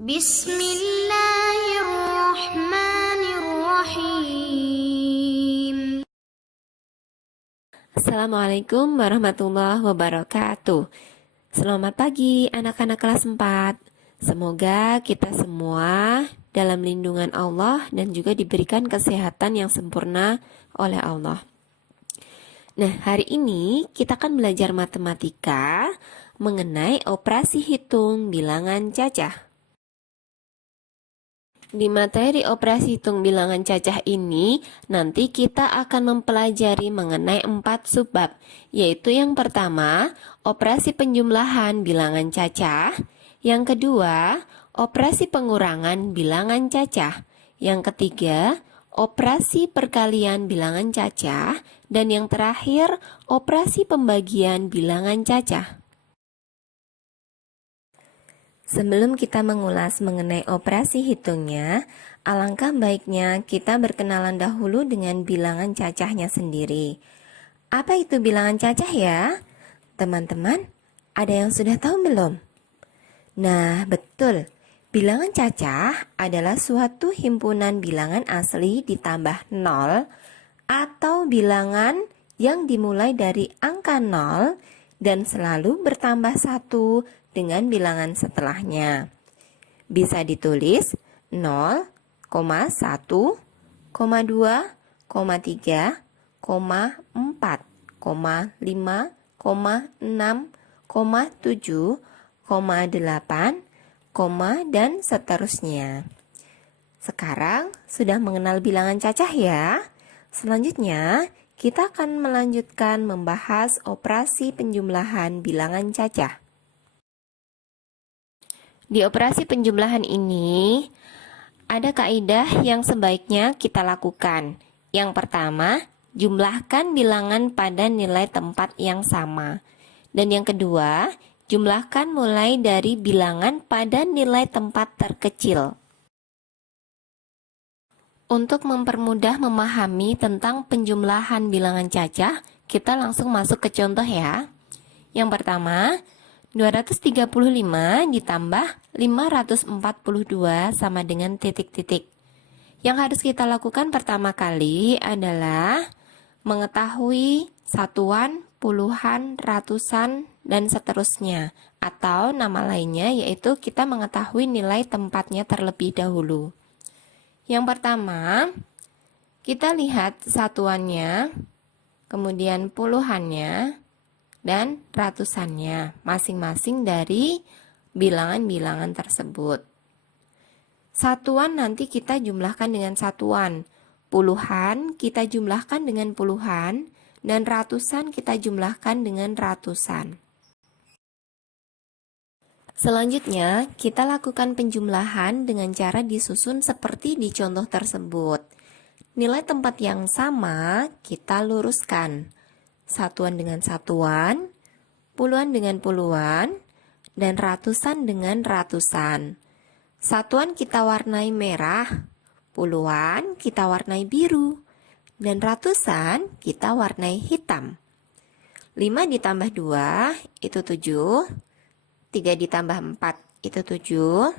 Bismillahirrahmanirrahim. Assalamualaikum warahmatullahi wabarakatuh. Selamat pagi anak-anak kelas 4. Semoga kita semua dalam lindungan Allah dan juga diberikan kesehatan yang sempurna oleh Allah. Nah, hari ini kita akan belajar matematika mengenai operasi hitung bilangan cacah. Di materi operasi hitung bilangan cacah ini, nanti kita akan mempelajari mengenai 4 subbab, yaitu yang pertama, operasi penjumlahan bilangan cacah, yang kedua, operasi pengurangan bilangan cacah, yang ketiga, operasi perkalian bilangan cacah, dan yang terakhir, operasi pembagian bilangan cacah. Sebelum kita mengulas mengenai operasi hitungnya, alangkah baiknya kita berkenalan dahulu dengan bilangan cacahnya sendiri. Apa itu bilangan cacah ya? Teman-teman, ada yang sudah tahu belum? Nah, betul. Bilangan cacah adalah suatu himpunan bilangan asli ditambah 0 atau bilangan yang dimulai dari angka 0 dan selalu bertambah 1 dengan bilangan setelahnya. Bisa ditulis 0,1, 2, 3, 4, 5, 6, 7, 8, dan seterusnya. Sekarang sudah mengenal bilangan cacah ya? Selanjutnya, kita akan melanjutkan membahas operasi penjumlahan bilangan cacah. Di operasi penjumlahan ini, ada kaidah yang sebaiknya kita lakukan. Yang pertama, jumlahkan bilangan pada nilai tempat yang sama. Dan yang kedua, jumlahkan mulai dari bilangan pada nilai tempat terkecil. Untuk mempermudah memahami tentang penjumlahan bilangan cacah, kita langsung masuk ke contoh ya. Yang pertama, 235 ditambah 542 sama dengan titik-titik. Yang harus kita lakukan pertama kali adalah mengetahui satuan, puluhan, ratusan, dan seterusnya. Atau nama lainnya yaitu kita mengetahui nilai tempatnya terlebih dahulu. Yang pertama, kita lihat satuannya, kemudian puluhannya, dan ratusannya, masing-masing dari bilangan-bilangan tersebut. Satuan nanti kita jumlahkan dengan satuan, puluhan kita jumlahkan dengan puluhan, dan ratusan kita jumlahkan dengan ratusan. Selanjutnya, kita lakukan penjumlahan dengan cara disusun seperti di contoh tersebut. Nilai tempat yang sama kita luruskan. Satuan dengan satuan, puluhan dengan puluhan, dan ratusan dengan ratusan. Satuan kita warnai merah, puluhan kita warnai biru, dan ratusan kita warnai hitam. 5 ditambah 2 itu 7, 3 ditambah 4 itu 7,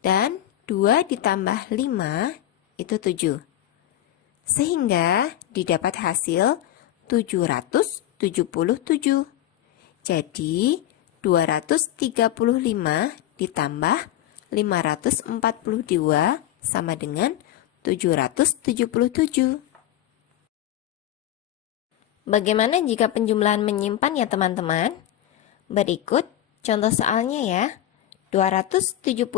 dan 2 ditambah 5 itu 7. Sehingga didapat hasil 777. Jadi 235 ditambah 542 sama dengan 777. Bagaimana jika penjumlahan menyimpan ya teman-teman? Berikut contoh soalnya ya. 275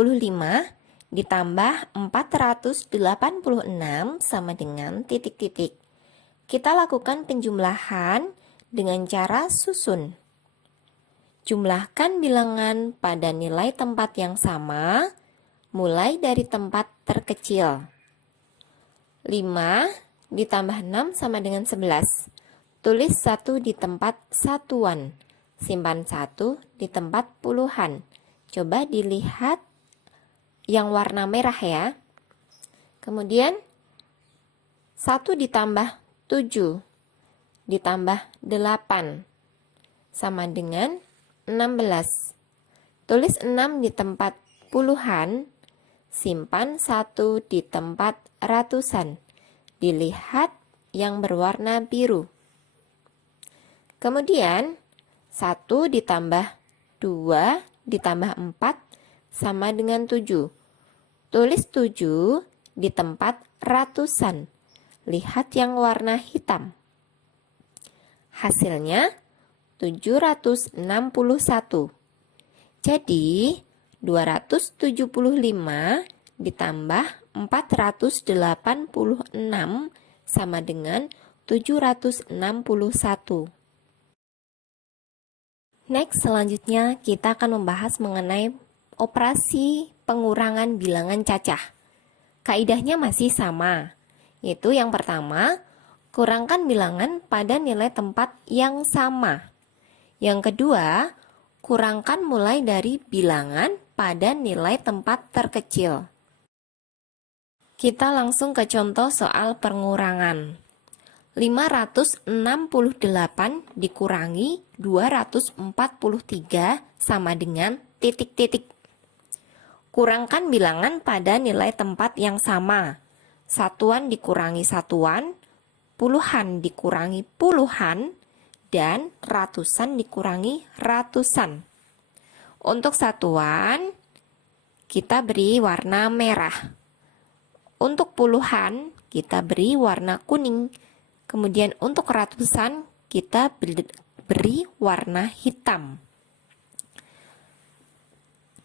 ditambah 486 sama dengan titik-titik. Kita lakukan penjumlahan dengan cara susun. Jumlahkan bilangan pada nilai tempat yang sama, mulai dari tempat terkecil. 5 ditambah 6 sama dengan 11. Tulis 1 di tempat satuan, simpan 1 di tempat puluhan. Coba dilihat yang warna merah ya. Kemudian 1 ditambah 7 ditambah 8 sama dengan 16. Tulis 6 di tempat puluhan, simpan 1 di tempat ratusan. Dilihat yang berwarna biru. Kemudian 1 ditambah 2 ditambah 4 sama dengan 7. Tulis 7 di tempat ratusan. Lihat yang warna hitam. Hasilnya 761. Jadi 275 ditambah 486 sama dengan 761. Next, selanjutnya kita akan membahas mengenai operasi pengurangan bilangan cacah. Kaidahnya masih sama, yaitu yang pertama, kurangkan bilangan pada nilai tempat yang sama. Yang kedua, kurangkan mulai dari bilangan pada nilai tempat terkecil. Kita langsung ke contoh soal pengurangan. 568 dikurangi 243 sama dengan titik-titik. Kurangkan bilangan pada nilai tempat yang sama. Satuan dikurangi satuan, puluhan dikurangi puluhan, dan ratusan dikurangi ratusan. Untuk satuan, kita beri warna merah. Untuk puluhan, kita beri warna kuning. Kemudian untuk ratusan, kita beri warna hitam.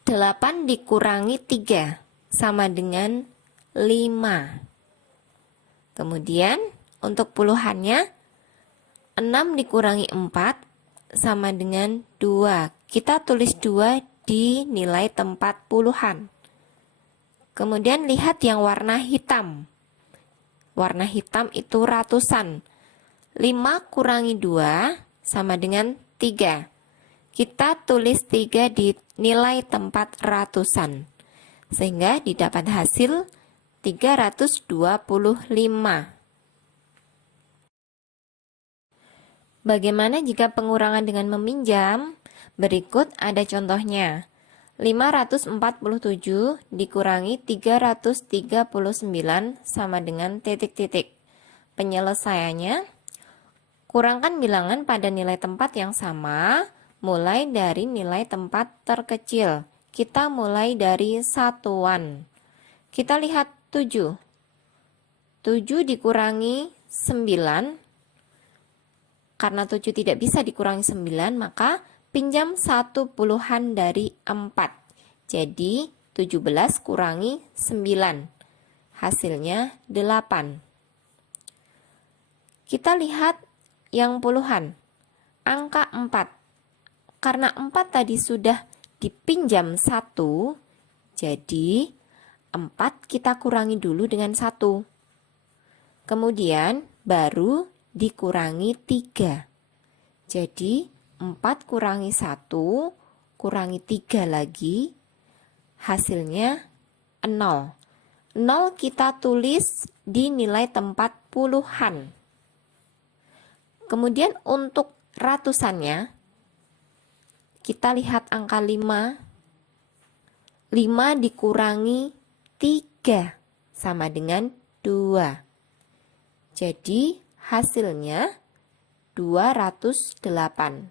8 dikurangi 3 sama dengan 5. Kemudian untuk puluhannya, 6 dikurangi 4 sama dengan 2. Kita tulis 2 di nilai tempat puluhan. Kemudian lihat yang warna hitam. Warna hitam itu ratusan. 5 kurangi 2 sama dengan 3. Kita tulis 3 di nilai tempat ratusan. Sehingga didapat hasil 325. Bagaimana jika pengurangan dengan meminjam? Berikut ada contohnya. 547 dikurangi 339 sama dengan titik-titik. Penyelesaiannya, kurangkan bilangan pada nilai tempat yang sama, mulai dari nilai tempat terkecil. Kita mulai dari satuan. Kita lihat 7. 7 dikurangi 9. Karena 7 tidak bisa dikurangi 9, maka pinjam 1 puluhan dari 4. Jadi 17 kurangi 9. Hasilnya 8. Kita lihat yang puluhan. Angka 4. Karena 4 tadi sudah dipinjam 1, jadi 4 kita kurangi dulu dengan 1. Kemudian baru dikurangi 3. Jadi 4 kurangi 1, kurangi 3 lagi, hasilnya 0. 0 kita tulis di nilai tempat puluhan. Kemudian untuk ratusannya, kita lihat angka 5. 5 dikurangi 3 sama dengan 2. Jadi hasilnya 208.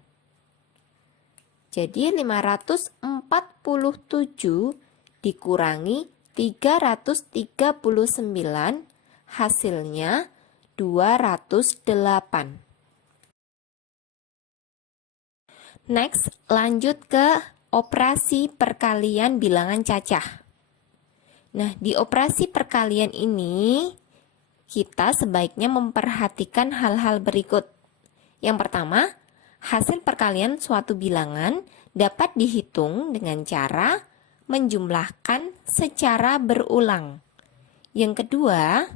Jadi 547 dikurangi 339, hasilnya 208. Next, lanjut ke operasi perkalian bilangan cacah. Nah, di operasi perkalian ini kita sebaiknya memperhatikan hal-hal berikut. Yang pertama, hasil perkalian suatu bilangan dapat dihitung dengan cara menjumlahkan secara berulang. Yang kedua,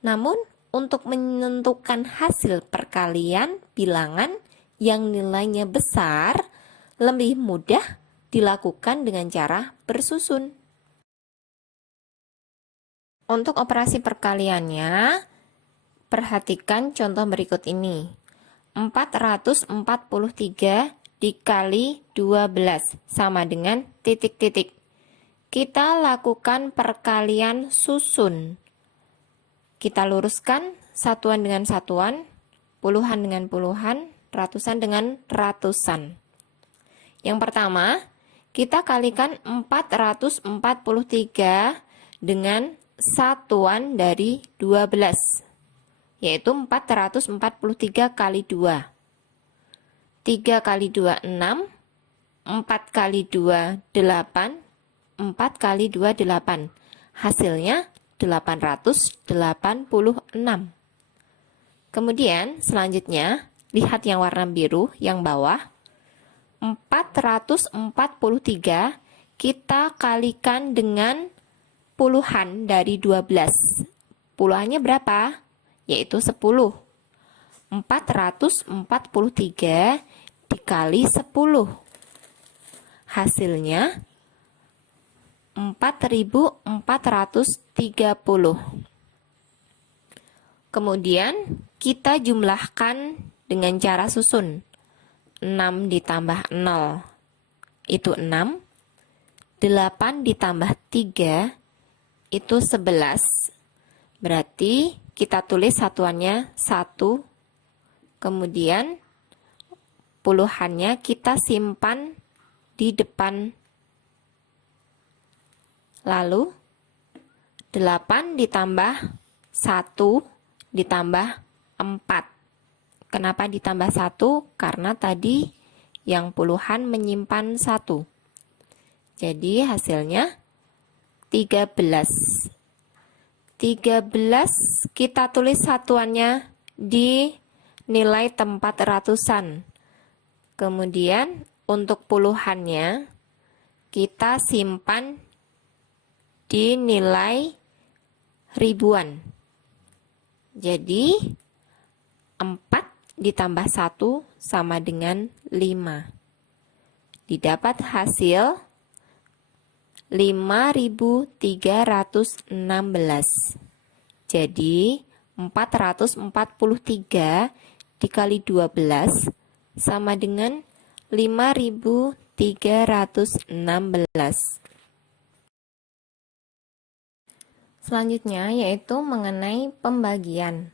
namun untuk menentukan hasil perkalian bilangan yang nilainya besar, lebih mudah dilakukan dengan cara bersusun. Untuk operasi perkaliannya, perhatikan contoh berikut ini. 443 dikali 12 sama dengan titik-titik. Kita lakukan perkalian susun. Kita luruskan satuan dengan satuan, puluhan dengan puluhan, ratusan dengan ratusan. Yang pertama, kita kalikan 443 dengan satuan dari 12, yaitu 443 kali 2. 3 kali 2, 6. 4 kali 2, 8. 4 kali 2, 8. Hasilnya 886. Kemudian selanjutnya, lihat yang warna biru yang bawah. 443 kita kalikan dengan puluhan dari 12. Puluhannya berapa? Yaitu 10. 443 dikali 10. Hasilnya 4430. Kemudian kita jumlahkan dengan cara susun. 6 ditambah 0 itu 6. 8 ditambah 3 itu 11. Berarti kita tulis satuannya 1. Kemudian puluhannya kita simpan di depan. Lalu 8 ditambah 1 ditambah 4. Kenapa ditambah 1? Karena tadi yang puluhan menyimpan 1. Jadi hasilnya 13. 13 kita tulis satuannya di nilai tempat ratusan. Kemudian untuk puluhannya kita simpan di nilai ribuan. Jadi 4 ditambah 1 sama dengan 5. Didapat hasil 5316. Jadi 443 dikali 12 sama dengan 5316. Selanjutnya yaitu mengenai pembagian.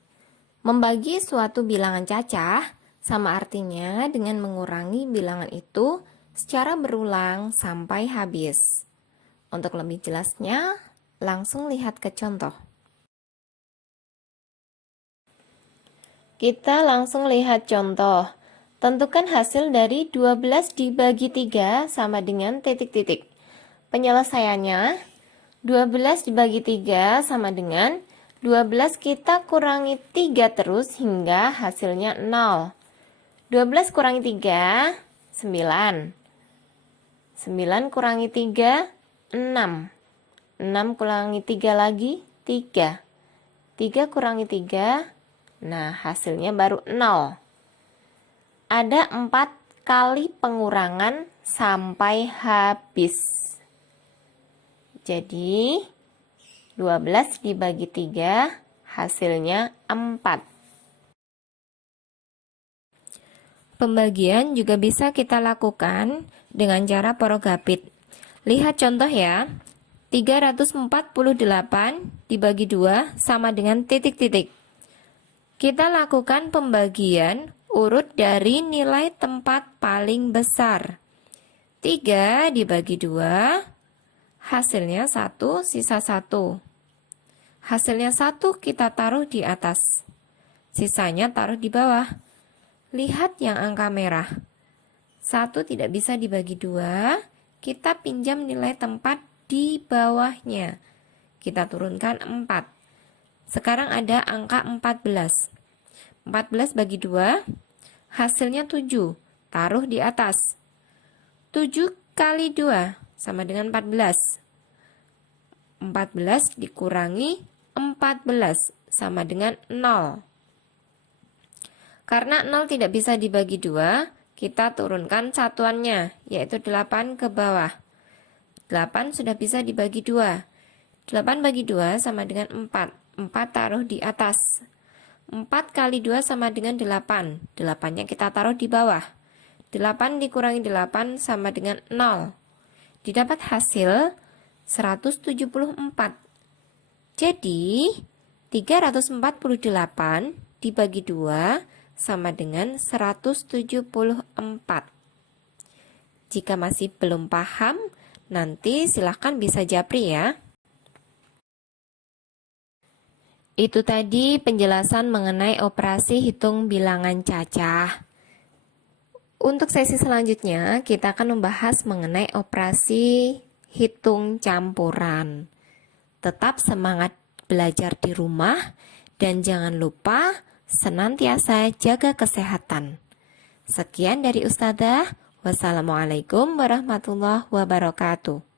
Membagi suatu bilangan cacah sama artinya dengan mengurangi bilangan itu secara berulang sampai habis. Untuk lebih jelasnya, langsung lihat ke contoh. Kita langsung lihat contoh. Tentukan hasil dari 12 dibagi 3 sama dengan titik-titik. Penyelesaiannya, 12 dibagi 3 sama dengan 12 kita kurangi 3 terus hingga hasilnya 0. 12 kurangi 3, 9. 9 kurangi 3, 6. 6 kurangi 3 lagi, 3. 3 kurangi 3, nah hasilnya baru 0. Ada 4 kali pengurangan sampai habis. Jadi 12 dibagi 3 hasilnya 4. Pembagian juga bisa kita lakukan dengan cara porogapit. Lihat contoh ya. 348 dibagi 2 sama dengan titik-titik. Kita lakukan pembagian urut dari nilai tempat paling besar. 3 dibagi 2, hasilnya 1, sisa 1. Hasilnya 1 kita taruh di atas. Sisanya taruh di bawah. Lihat yang angka merah. 1 tidak bisa dibagi 2, kita pinjam nilai tempat di bawahnya. Kita turunkan 4. Sekarang ada angka 14. 14 bagi 2, hasilnya 7. Taruh di atas. 7 kali 2 sama dengan 14. 14 dikurangi 14 sama dengan 0. Karena 0 tidak bisa dibagi 2, kita turunkan satuannya, yaitu 8 ke bawah. 8 sudah bisa dibagi 2. 8 bagi 2 sama dengan 4. 4 taruh di atas. 4 kali 2 sama dengan 8. 8-nya kita taruh di bawah. 8 dikurangi 8 sama dengan 0. Didapat hasil 174. Jadi, 348 dibagi 2 sama dengan 174. Jika masih belum paham, nanti silahkan bisa japri ya. Itu tadi penjelasan mengenai operasi hitung bilangan cacah. Untuk sesi selanjutnya, kita akan membahas mengenai operasi hitung campuran. Tetap semangat belajar di rumah dan jangan lupa senantiasa jaga kesehatan. Sekian dari Ustadzah. Wassalamualaikum warahmatullahi wabarakatuh.